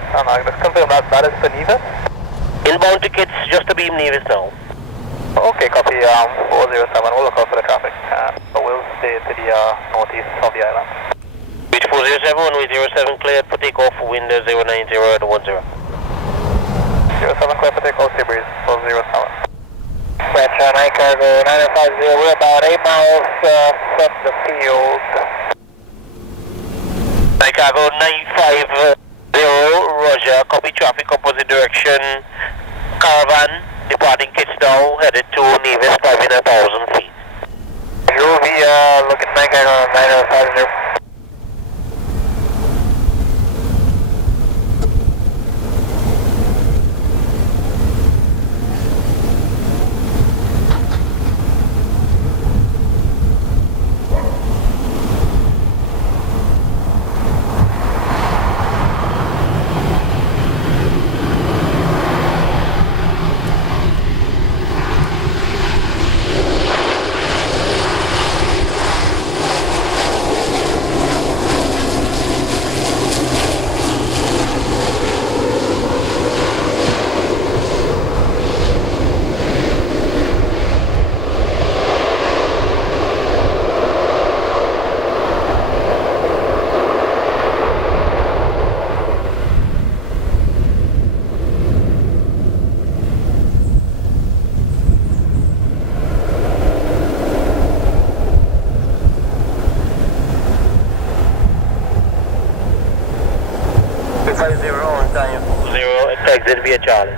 dot. Let's confirm that is for Nevis. Inbound tickets just to beam Nevis now. Okay, copy 407. We'll look out for the traffic. But we'll stay to the northeast of the island. Beach 407, runway 07 cleared for takeoff, wind 090 at 10. 07 clear for takeoff, sea breeze 407. Bradshaw, night cargo 950, we're about 8 miles from the field. Night cargo 950, roger, copy traffic opposite direction, Caravan, departing kits now, headed to Nevis, climbing 1,000 feet. UV, looking night cargo 9050. Exit via Charlie.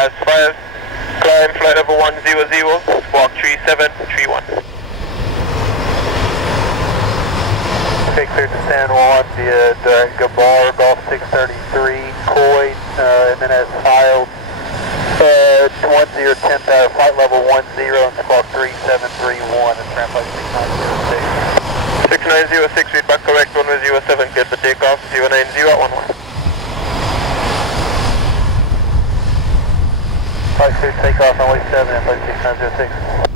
as 5, climb flight level 100, squawk 3731. Take clear to San Juan via Gabar, Golf 633, Coy, and then as filed 1010, flight level 10 and squawk 3731, and translate 6906. 6906, feedback correct, 107, get the takeoff, 090 at 11. Flight clear takeoff, runway 7 and flight 6906.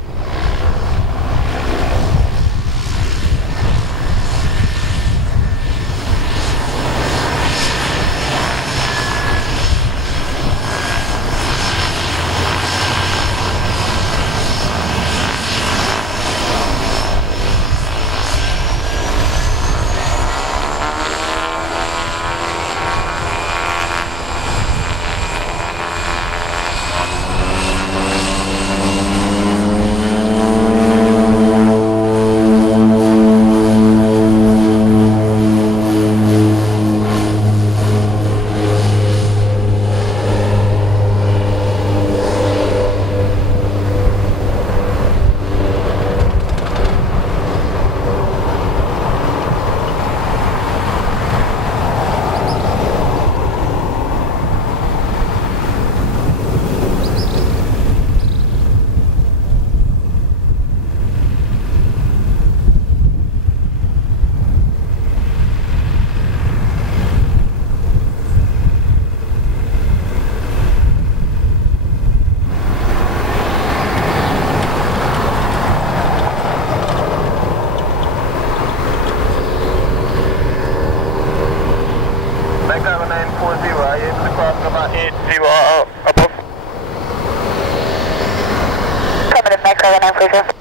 Caravan 940.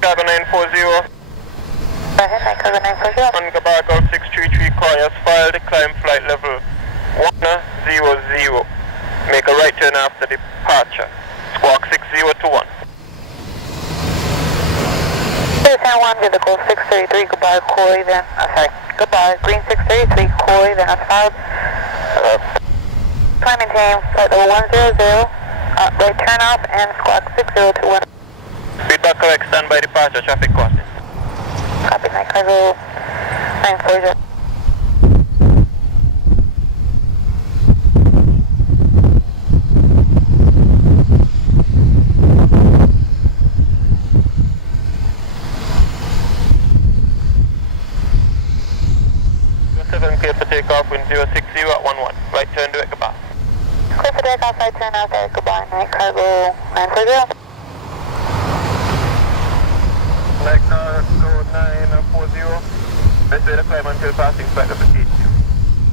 Caravan 940. Go ahead, Night Caravan 940. On Gabar Golf 633 Coyas, file decline flight level 100. Make a right turn after departure. Squawk 6021. San Juan, with the Golf 633, goodbye, Coy, then, goodbye, Green 633, Coy, then as filed. Climb and tame, flight level 100, right turn off, and squawk 6021. Feedback correct, standby departure, traffic crossing. Copy, Night Cargo 940. Clear for takeoff, wind 060 at 11. Right turn, direct goodbye. Clear for takeoff, right turn out there, goodbye, Night Cargo 940. Night Cargo 940. Let's wait a climb until passing flight level 8.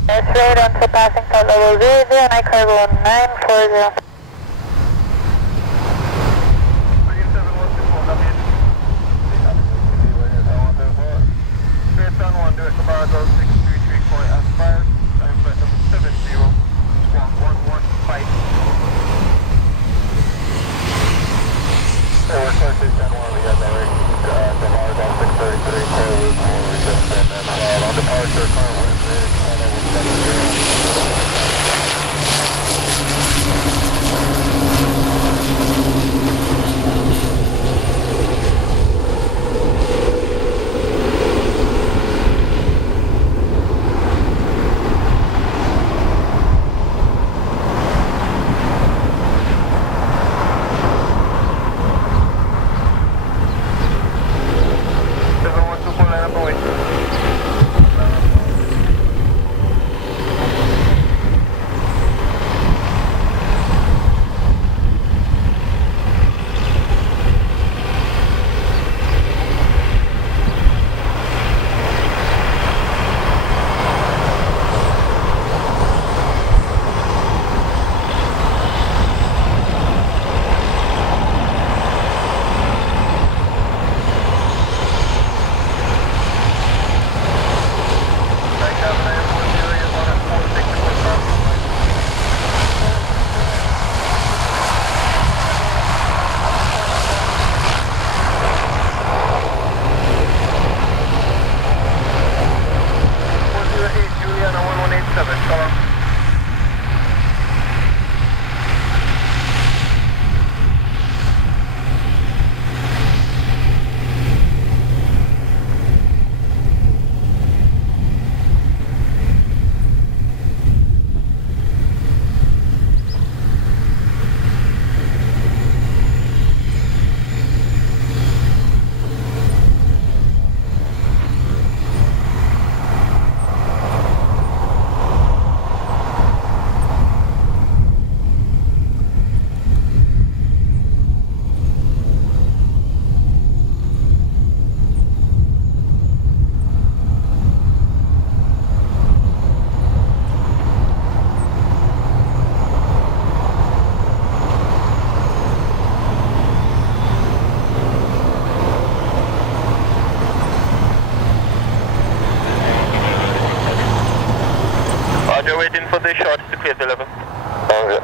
Let's wait until passing flight level 00, Night Cargo 940. Straight on 1, direct goodbye, Golf 633 Coy as fired. Time flight level 70, squawk 115. We're close to San Juan, we got direct Gabar Golf 633 Coy with more resistance and on departure, current wind is level 70. Roger, waiting for the shots to clear the level. Okay.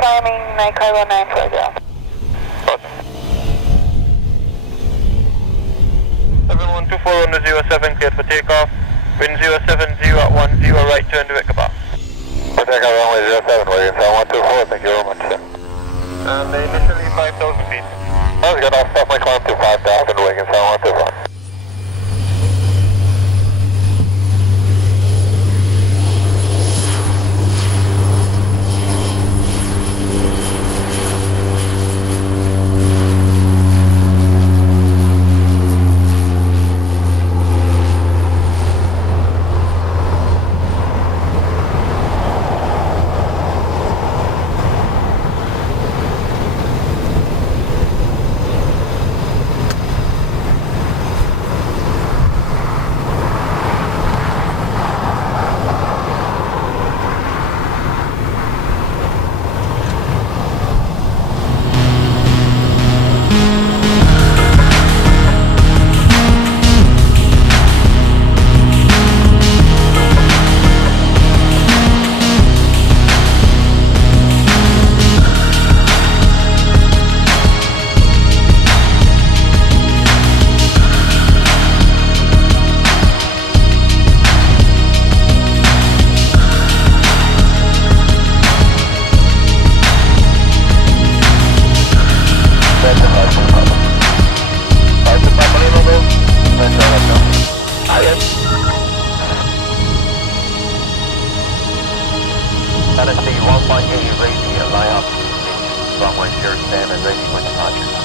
Climbing night cargo 940. 7124 on the 07 cleared for takeoff. Wind 070 at 10 right turn direct about. For takeoff runway 07, waiting 7124, thank you very much, sir. And initially 5,000 feet. I was good, I'll stop my climb to 5,000, waiting 7124. Tennessee 118 radio, line up, runway 0 stand and ready for departure.